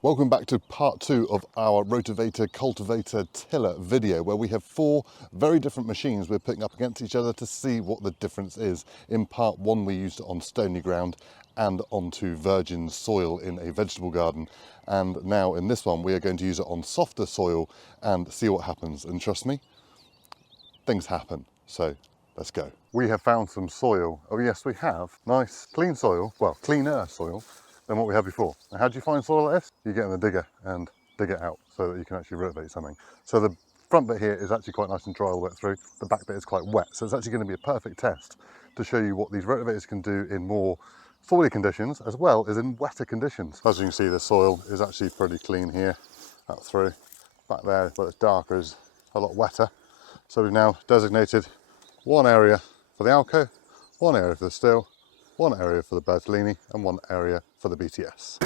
Welcome back to part 2 of our rotavator cultivator tiller video, where we have 4 very different machines we're putting up against each other to see what the difference is. In part 1 we used it on stony ground and onto virgin soil in a vegetable garden, and now in this one we are going to use it on softer soil and see what happens. And trust me, things happen. So let's go. We have found some soil. Oh yes, we have. Nice clean soil, well, cleaner soil than what we had before. Now, how do you find soil like this? You get in the digger and dig it out so that you can actually rotate something. So the front bit here is actually quite nice and dry all the way through. The back bit is quite wet, so it's actually going to be a perfect test to show you what these rotavators can do in more soily conditions as well as in wetter conditions. As you can see, the soil is actually pretty clean here, up through. Back there, where it's darker, is a lot wetter. So we've now designated one area for the Alco, one area for the Stihl, one area for the Bertolini, and one area for the BTS.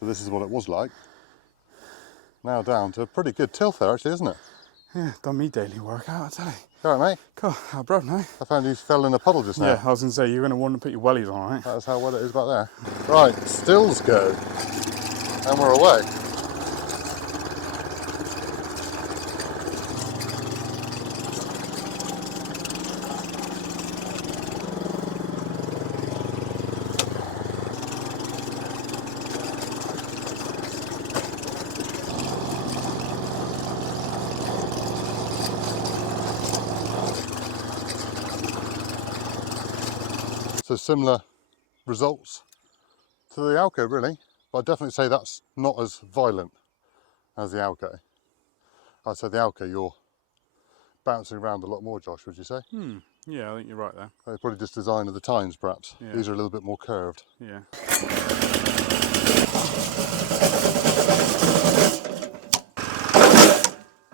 This is what it was like. Now down to a pretty good tilth there actually, isn't it? Yeah, done me daily workout, I tell you. All right, mate. God, how bro, no? I found you fell in a puddle just now. Yeah, I was going to say, you're going to want to put your wellies on, right? That's how wet it is back there. Right, stills go. And we're away. So similar results to the Alco really, but I'd definitely say that's not as violent as the Alco. I'd say the Alco you're bouncing around a lot more, Josh, would you say? Yeah, I think you're right there. It's probably just design of the tines perhaps. Yeah. These are a little bit more curved. Yeah.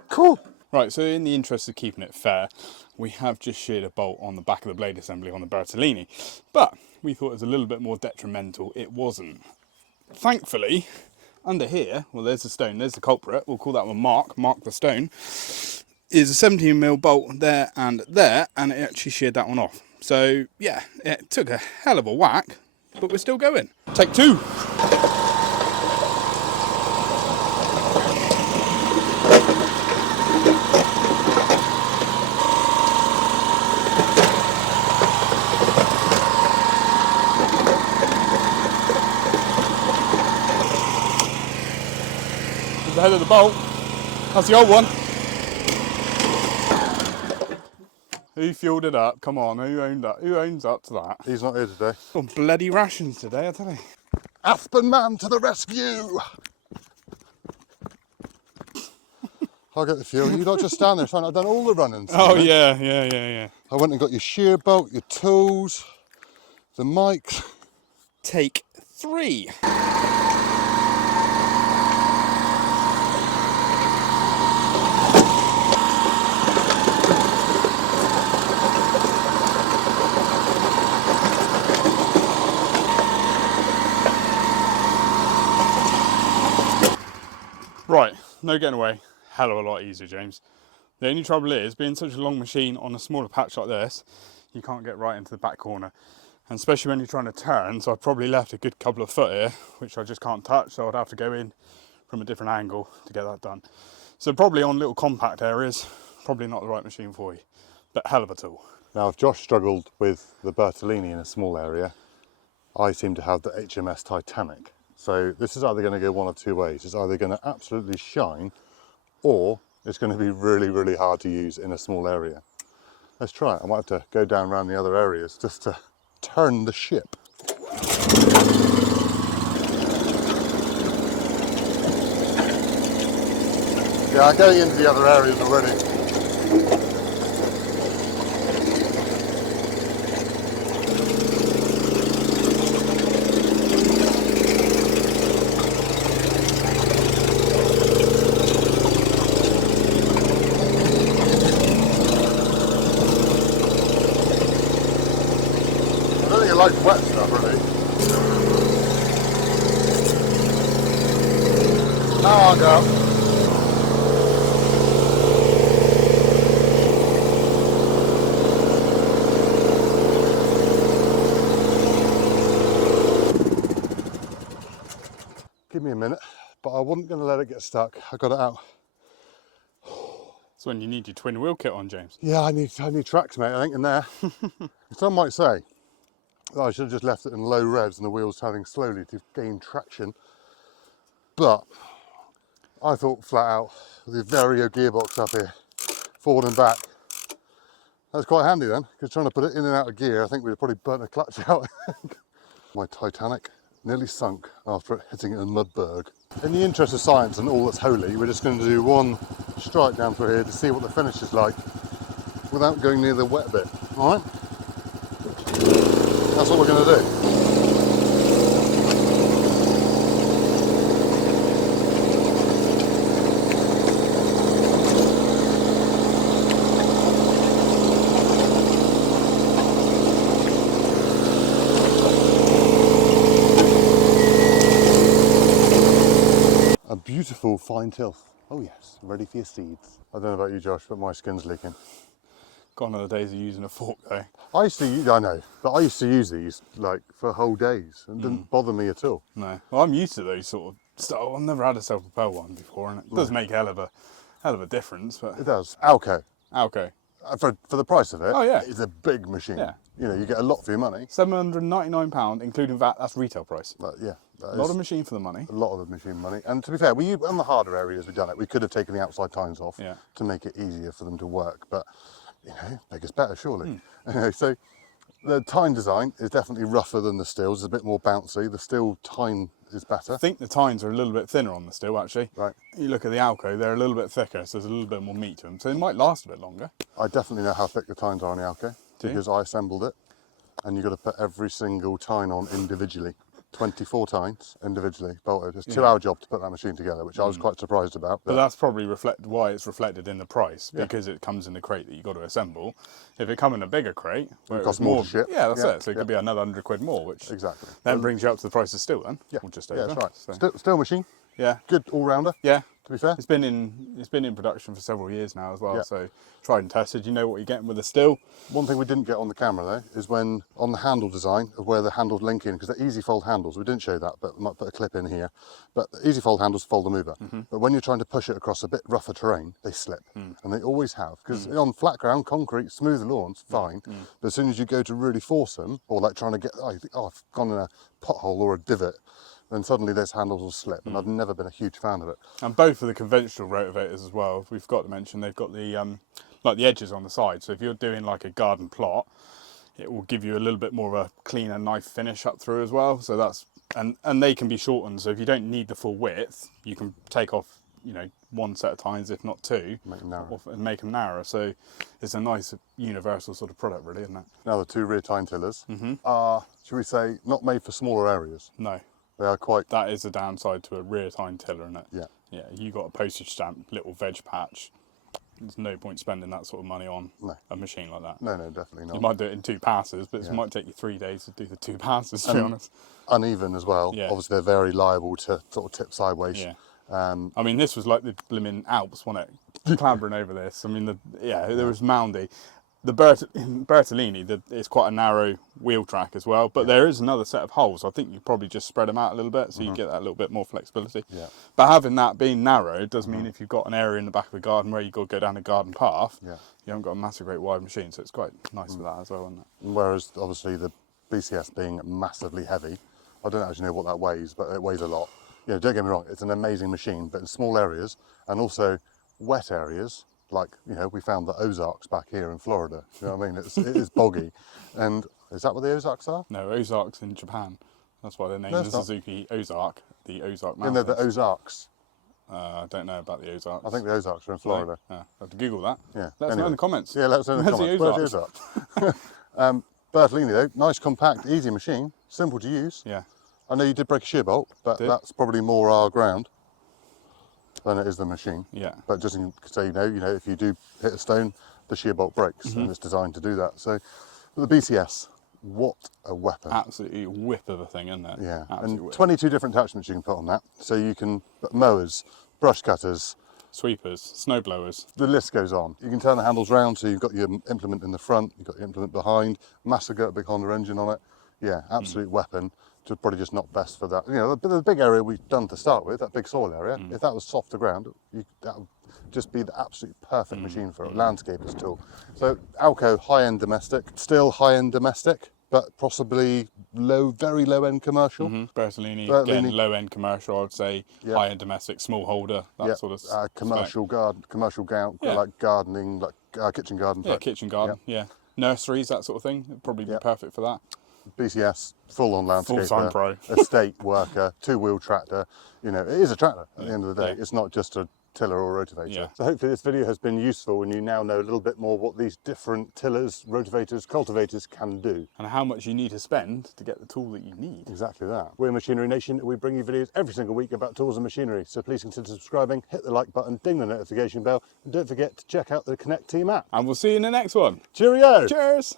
Cool. Right, so in the interest of keeping it fair, we have just sheared a bolt on the back of the blade assembly on the Bertolini, but we thought it was a little bit more detrimental. It wasn't. Thankfully, under here, well, there's the stone, there's the culprit, we'll call that one Mark the stone, is a 17mm bolt there, and it actually sheared that one off. So yeah, it took a hell of a whack, but we're still going. Take 2. The head of the bolt. That's the old one. Who fueled it up? Come on, who owned up? Who owns up to that? He's not here today. Oh, bloody rations today, I tell you. Aspen man to the rescue! I'll get the fuel. You don't just stand there, son. I've done all the running. Oh yeah. I went and got your shear bolt, your tools, the mics. Take 3. Right, no getting away. Hell of a lot easier, James. The only trouble is, being such a long machine on a smaller patch like this, you can't get right into the back corner. And especially when you're trying to turn, so I've probably left a good couple of foot here, which I just can't touch, so I'd have to go in from a different angle to get that done. So probably on little compact areas, probably not the right machine for you, but hell of a tool. Now, if Josh struggled with the Bertolini in a small area, I seem to have the HMS Titanic. So this is either going to go one of 2 ways. It's either going to absolutely shine, or it's going to be really, really hard to use in a small area. Let's try it. I might have to go down around the other areas just to turn the ship. Yeah, I'm going into the other areas already. like wet stuff, really. Now I'll go. Give me a minute, but I wasn't going to let it get stuck. I got it out. That's when you need your twin wheel kit on, James. Yeah, I need tracks, mate, I think, in there. Some might say that I should have just left it in low revs and the wheels turning slowly to gain traction. But I thought flat out, with the Vario gearbox up here, forward and back, that's quite handy then, because trying to put it in and out of gear, I think we'd have probably burnt a clutch out. My Titanic nearly sunk after it hitting a mudberg. In the interest of science and all that's holy, we're just going to do one strike down through here to see what the finish is like without going near the wet bit, all right? That's what we're going to do. A beautiful fine tilth. Oh yes, ready for your seeds. I don't know about you, Josh, but my skin's leaking. Gone are the days of using a fork, though. I used to use, I know, but I used to use these like for whole days and it didn't bother me at all. No, well, I'm used to those sort of stuff. I've never had a self-propelled one before, and it does make a hell of a difference. But It does. Alco, okay, for the price of it, Oh, yeah. it's a big machine. Yeah. You know, you get a lot for your money. £799, including VAT. That's retail price. But yeah, that A lot is of machine for the money. a lot of the machine money. And to be fair, on the harder areas we've done it, we could have taken the outside tines off Yeah. to make it easier for them to work. But you know, bigger's better, surely. Anyway, so the tine design is definitely rougher than the Stihls. It's a bit more bouncy. The Stihl tine is better. I think the tines are a little bit thinner on the Stihl, actually. Right. You look at the Alco, they're a little bit thicker, so there's a little bit more meat to them. So they might last a bit longer. I definitely know how thick the tines are on the Alco Do you? because I assembled it, and you've got to put every single tine on individually. 24 tines individually bolted. It's a 2 hour job to put that machine together, which I was quite surprised about. But that's probably why it's reflected in the price, because it comes in the crate that you've got to assemble. If it come in a bigger crate, where It it costs was more to ship. Yeah, that's Yeah, it. So it could be another £100 more, which Exactly. then brings you up to the price of Stihl then. Yeah, Or just yeah, over. that's right. So, Stihl machine, yeah. good all-rounder, Yeah. to be fair. It's been in production for several years now as well, Yeah. so tried and tested. You know what you're getting with a Stihl. One thing we didn't get on the camera though is when on the handle design of where the handles link in, because they're easy fold handles. We didn't show that, but we might put a clip in here. But the easy fold handles fold them over. But when you're trying to push it across a bit rougher terrain, they slip, and they always have. Because on flat ground, concrete, smooth lawns, fine. But as soon as you go to really force them, or like trying to get, oh, you think, oh, I've gone in a pothole or a divot, then suddenly those handles will slip, and I've never been a huge fan of it. And both of the conventional rotavators as well, we've got to mention, they've got the like the edges on the side. So if you're doing like a garden plot, it will give you a little bit more of a cleaner knife finish up through as well. So that's, and they can be shortened. So if you don't need the full width, you can take off, you know, one set of tines, if not two, Make them narrow. and make them narrower. So it's a nice universal sort of product, really, isn't it? Now the two rear tine tillers are, should we say, not made for smaller areas. No, They are quite, that is a downside to a rear tine tiller, isn't it? yeah. Yeah, you got a postage stamp little veg patch. There's no point spending that sort of money on a machine like that. No, definitely not. You might do it in 2 passes, but it might take you 3 days to do the 2 passes, to be honest. Uneven as well. Yeah. Obviously, they're very liable to sort of tip sideways. Yeah. Um, I mean, this was like the blimmin' Alps, wasn't it? Clambering over this. I mean, there was moundy. The Bertolini, it's quite a narrow wheel track as well, but there is another set of holes. I think you probably just spread them out a little bit, so you get that little bit more flexibility. Yeah. But having that being narrow does mean if you've got an area in the back of the garden where you've got to go down a garden path, you haven't got a massive, great wide machine, so it's quite nice for that as well, isn't it? Whereas, obviously, the BCS being massively heavy, I don't actually know what that weighs, but it weighs a lot. You know, don't get me wrong, it's an amazing machine, but in small areas and also wet areas, like, you know, we found the Ozarks back here in Florida. You know what I mean? It is boggy. And is that what the Ozarks are? No, Ozarks in Japan. That's why they're named No, the it's not. Suzuki Ozark, the Ozark No, Mountains. the Ozarks. I don't know about the Ozarks. I think the Ozarks are in Florida. Yeah, I have to Google that. Yeah. Let us know in the comments. Yeah, let us know in the Where's comments. the Where's the Ozarks? Bertolini though, nice, compact, easy machine, simple to use. Yeah. I know you did break a shear bolt, but Did. that's probably more our ground than it is the machine. Yeah. But just so you know, if you do hit a stone, the shear bolt breaks, and it's designed to do that. So the BCS, What a weapon. Absolutely whip of a thing, isn't it? Yeah, Absolute and whip. 22 different attachments you can put on that. So you can put mowers, brush cutters, Sweepers, snow blowers. the list goes on. You can turn the handles round, so you've got your implement in the front, you've got your implement behind, massive got a big Honda engine on it. Yeah, absolute weapon. Probably just not best for that. You know, the big area we've done to start with, that big soil area, if that was softer ground, that would just be the absolute perfect machine for it, landscaper's tool. So Alco, high-end domestic, still high-end domestic, but possibly low, very low-end commercial. Bertolini, Bertolini. again, low-end commercial, I would say. Yeah. High-end domestic, small holder, that sort of spec. Commercial Yeah. like gardening, like kitchen garden. Yeah, kitchen garden, yeah. Nurseries, that sort of thing, it'd probably be perfect for that. BCS, full-on landscaper, Full-time pro. estate worker, two-wheel tractor. You know, it is a tractor at the end of the day. Yeah. It's not just a tiller or rotavator. Yeah. So hopefully this video has been useful and you now know a little bit more what these different tillers, rotavators, cultivators can do. And how much you need to spend to get the tool that you need. Exactly that. We're Machinery Nation. We bring you videos every single week about tools and machinery. So please consider subscribing, hit the like button, ding the notification bell, and don't forget to check out the Connect Team app. And we'll see you in the next one. Cheerio! Cheers!